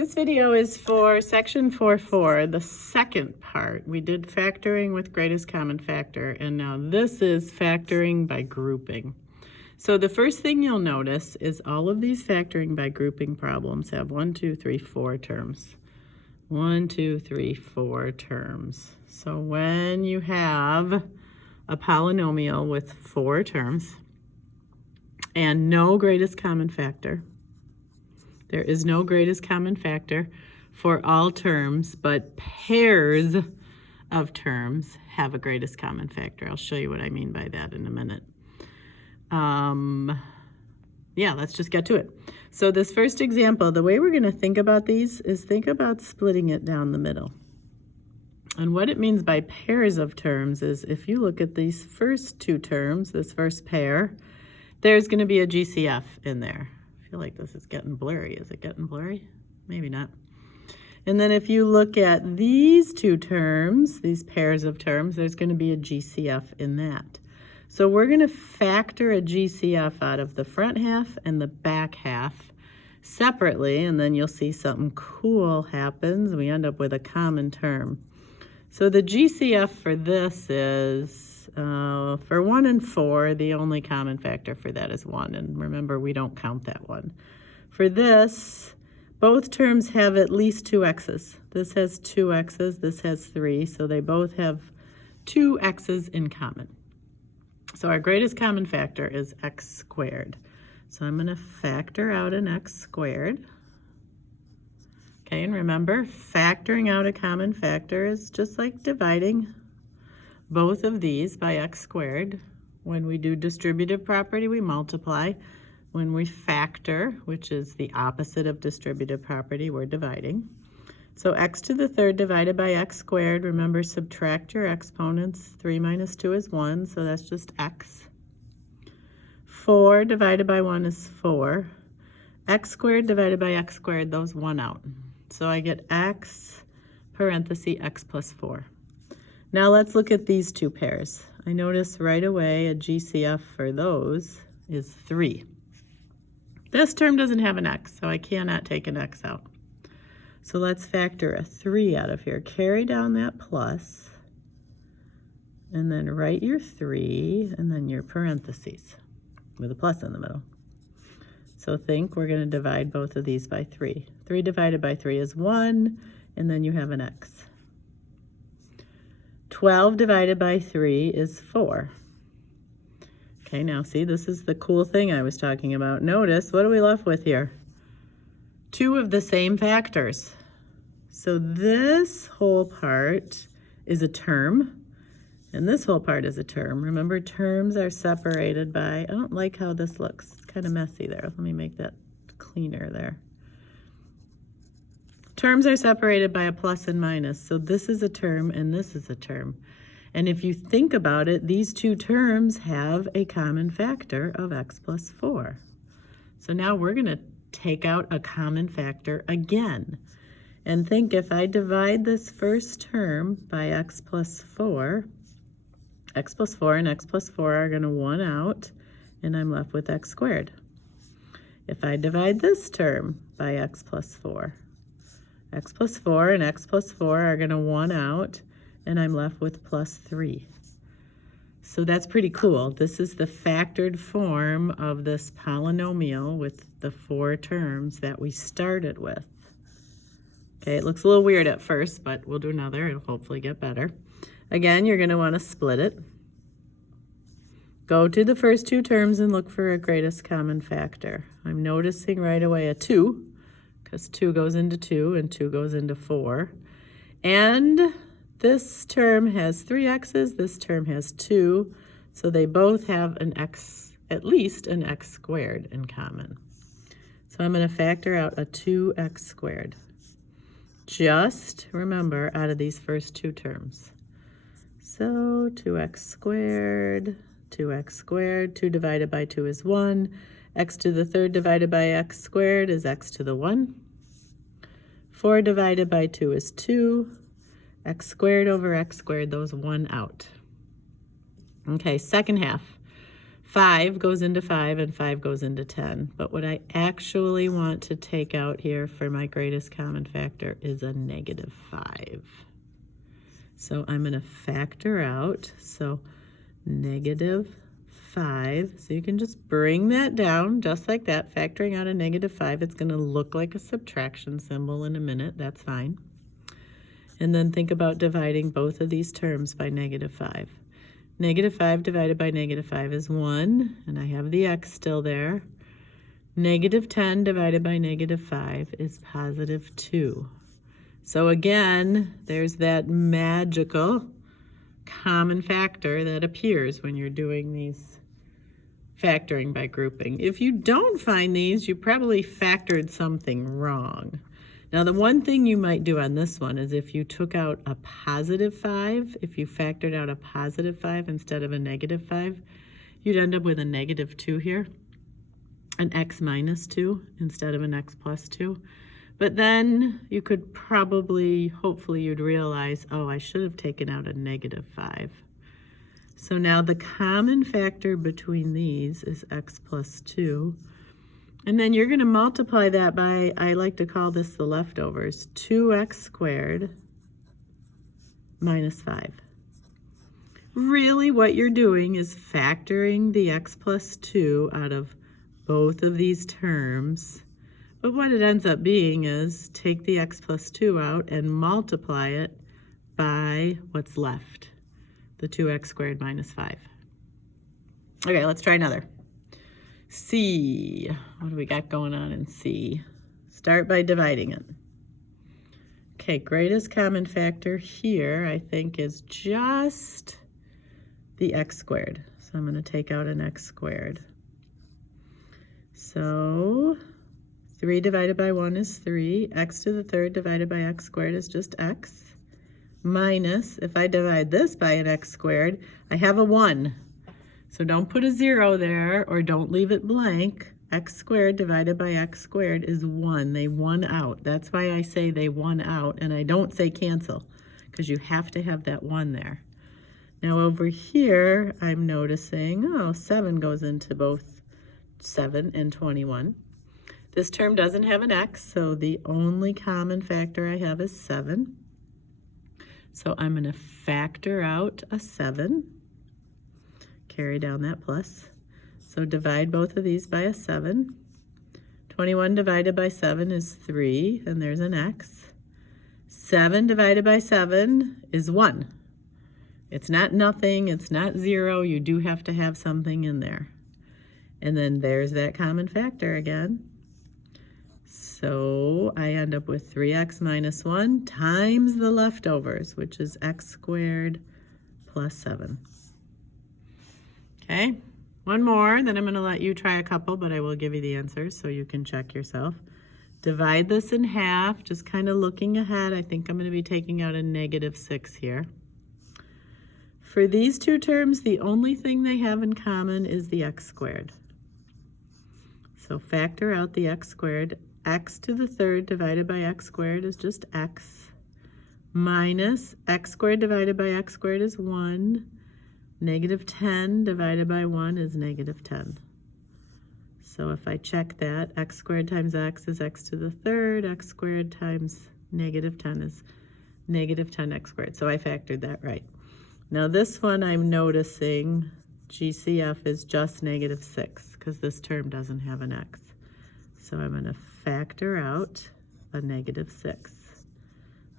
This video is for section 4.4, the second part. We did factoring with greatest common factor, and now this is factoring by grouping. So the first thing you'll notice is all of these factoring by grouping problems have 1, 2, 3, 4 terms. 1, 2, 3, 4 terms. So when you have a polynomial with 4 terms and no greatest common factor, there is no greatest common factor for all terms, but pairs of terms have a greatest common factor. I'll show you what I mean by that in a minute. Yeah, let's just get to it. So this first example, the way we're going to think about these is think about splitting it down the middle. And what it means by pairs of terms is if you look at these first two terms, this first pair, there's going to be a GCF in there. I feel like this is getting blurry. Is it getting blurry? Maybe not. And then if you look at these two terms, these pairs of terms, there's going to be a GCF in that. So we're going to factor a GCF out of the front half and the back half separately, and then you'll see something cool happens. We end up with a common term. So the GCF for this is, for 1 and 4, the only common factor for that is 1. And remember, we don't count that one. For this, both terms have at least 2 x's. This has 2 x's, this has 3, so they both have 2 x's in common. So our greatest common factor is x squared. So I'm going to factor out an x squared. Okay, and remember, factoring out a common factor is just like dividing both of these by x squared. When we do distributive property, we multiply. When we factor, which is the opposite of distributive property, we're dividing. So x to the third divided by x squared. Remember, subtract your exponents. 3 minus 2 is 1, so that's just x. 4 divided by 1 is 4. X squared divided by x squared, those 1 out. So I get x parenthesis x plus 4. Now let's look at these two pairs. I notice right away a GCF for those is 3. This term doesn't have an x, so I cannot take an x out. So let's factor a 3 out of here. Carry down that plus, and then write your 3, and then your parentheses with a plus in the middle. So think we're going to divide both of these by 3. 3 divided by 3 is 1, and then you have an x. 12 divided by 3 is 4. Okay, now see, this is the cool thing I was talking about. Notice, what are we left with here? 2 of the same factors. So this whole part is a term, and this whole part is a term. Remember, terms are separated by, I don't like how this looks. It's kind of messy there. Let me make that cleaner there. Terms are separated by a plus and minus. So this is a term and this is a term. And if you think about it, these two terms have a common factor of x plus 4. So now we're going to take out a common factor again. And think if I divide this first term by x plus 4 and x plus 4 are going to 1 out, and I'm left with x squared. If I divide this term by x plus 4 and x plus 4 are going to 1 out, and I'm left with plus 3. So that's pretty cool. This is the factored form of this polynomial with the 4 terms that we started with. Okay, it looks a little weird at first, but we'll do another. It'll hopefully get better. Again, you're going to want to split it. Go to the first 2 terms and look for a greatest common factor. I'm noticing right away a 2, because 2 goes into 2 and 2 goes into 4. And this term has 3 x's, this term has 2, so they both have an x, at least an x squared in common. So I'm going to factor out a 2x squared. Just remember out of these first 2 terms. So 2x squared, 2 divided by 2 is 1. X to the third divided by x squared is x to the 1. 4 divided by 2 is 2. X squared over x squared, those 1 out. Okay, second half. 5 goes into 5 and 5 goes into 10. But what I actually want to take out here for my greatest common factor is a negative 5. So I'm going to factor out, so negative 5. So you can just bring that down just like that, factoring out a negative 5. It's going to look like a subtraction symbol in a minute. That's fine. And then think about dividing both of these terms by negative 5. Negative 5 divided by negative 5 is 1, and I have the x still there. Negative 10 divided by negative 5 is positive 2. So again, there's that magical common factor that appears when you're doing these factoring by grouping. If you don't find these, you probably factored something wrong. Now, the one thing you might do on this one is if you took out a positive 5, if you factored out a positive 5 instead of a negative 5, you'd end up with a negative 2 here, an x minus 2 instead of an x plus 2. But then you could probably, hopefully you'd realize, oh, I should have taken out a negative 5. So now the common factor between these is x plus 2. And then you're going to multiply that by, I like to call this the leftovers, 2x squared minus 5. Really what you're doing is factoring the x plus 2 out of both of these terms. But what it ends up being is take the x plus 2 out and multiply it by what's left, the 2x squared minus 5. Okay, let's try another. C, what do we got going on in C? Start by dividing it. Okay, greatest common factor here, I think, is just the x squared. So I'm going to take out an x squared. So 3 divided by 1 is 3. X to the third divided by x squared is just x. Minus, if I divide this by an x squared, I have a 1. So don't put a 0 there, or don't leave it blank. X squared divided by x squared is 1. They won out. That's why I say they won out, and I don't say cancel, because you have to have that 1 there. Now over here, I'm noticing, oh, 7 goes into both 7 and 21. This term doesn't have an x, so the only common factor I have is 7. So I'm going to factor out a 7. Carry down that plus. So divide both of these by a 7. 21 divided by 7 is 3, and there's an x. 7 divided by 7 is 1. It's not nothing, it's not 0. You do have to have something in there. And then there's that common factor again. So I end up with 3x minus 1 times the leftovers, which is x squared plus 7. Okay, one more, then I'm going to let you try a couple, but I will give you the answers so you can check yourself. Divide this in half, just kind of looking ahead. I think I'm going to be taking out a negative 6 here. For these two terms, the only thing they have in common is the x squared. So factor out the x squared. X to the third divided by x squared is just x. Minus x squared divided by x squared is 1. Negative 10 divided by 1 is negative 10. So if I check that, x squared times x is x to the third. X squared times negative 10 is negative 10x squared. So I factored that right. Now this one I'm noticing GCF is just negative 6 because this term doesn't have an x. So I'm going to factor out a negative 6.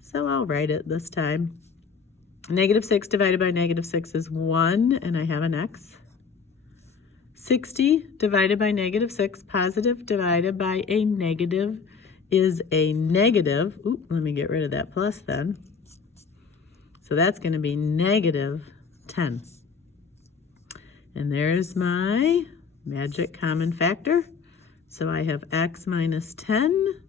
So I'll write it this time. Negative 6 divided by negative 6 is 1, and I have an x. 60 divided by negative 6, positive divided by a negative is a negative. Ooh, let me get rid of that plus then. So that's going to be negative 10. And there's my magic common factor. So I have x minus 10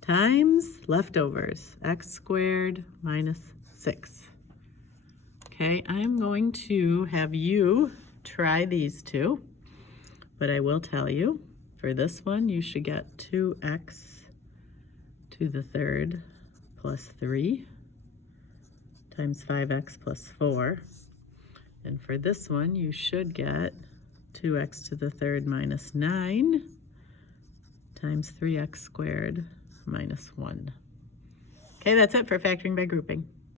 times leftovers, x squared minus 6. Okay, I'm going to have you try these two, but I will tell you, for this one, you should get 2x to the third plus 3 times 5x plus 4. And for this one, you should get 2x to the third minus 9 times 3x squared minus 1. Okay, that's it for factoring by grouping.